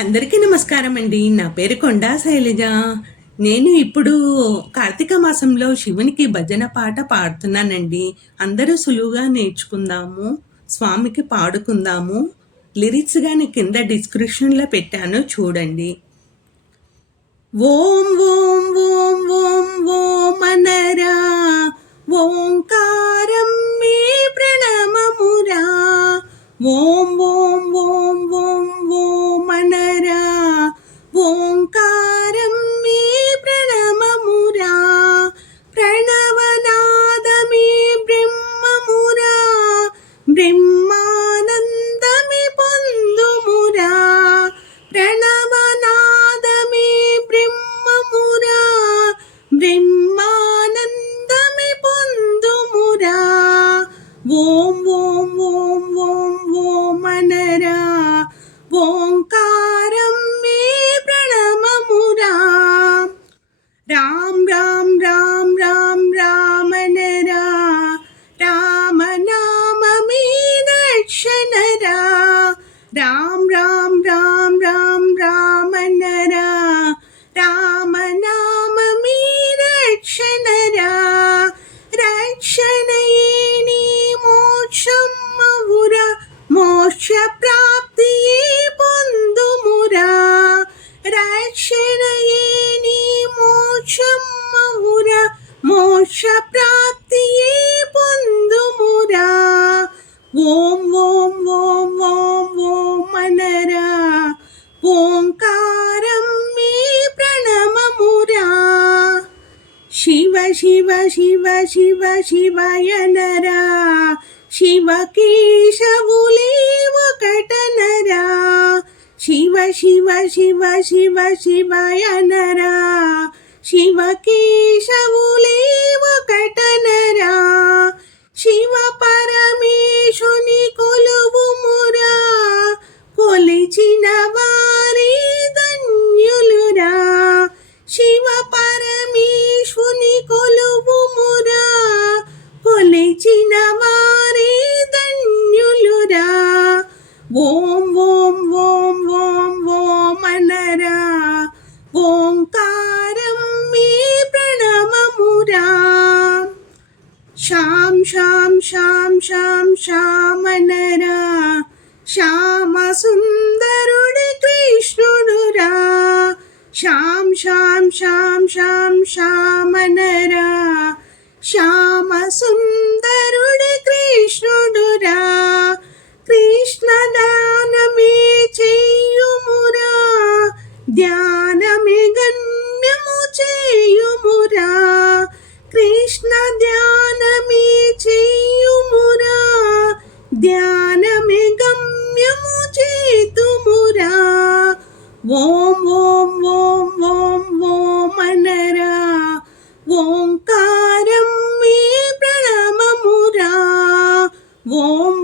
అందరికీ నమస్కారం అండి. నా పేరు కొండా శైలజ. నేను ఇప్పుడు కార్తీక మాసంలో శివునికి భజన పాట పాడుతున్నానండి. అందరూ సులువుగా నేర్చుకుందాము స్వామికి పాడుకుందాము. లిరిక్స్ కానీ కింద డిస్క్రిప్షన్లో పెట్టాను చూడండి. ఓం ఓం ఓం ఓం ఓం అనరా. ఓంకారం మీ ప్రణమమురా. ఓం ఓం ఓం ఓం ఓం అనరా. ಓಂಕಾರ Now. ఓంకారం మీ ప్రణమమురా. శివ శివ శివ శివ శివయ నరా. శివ కేశవులే ఒకటనరా శివ శివ శివ శివ శివయ నరా. శివ కేశవులే ఒకటనరా శివ పరమేశుని కొలువుమురా. కొలిచినవా ഓം ഓം ഓം ഓം ഓം ഓമനര ഓംകാരം മീ പ്രണമമുരാ. ശ്യാം ശ്യാം ശ്യാം ശ്യാം ശ്യാമനര ശ്യാമസുന്ദരുടി കൃഷ്ണുനുരാ. ശ്യാം ശ്യാം ശ്യാം ശ്യാം ശ്യാമനര ശ്യാമസുന്ദ ధ్యానమే గమ్యము చేతుమురా ఓం ఓం ఓం ఓం ఓం అనరా ఓంకారం మీ ప్రణమమురా ఓం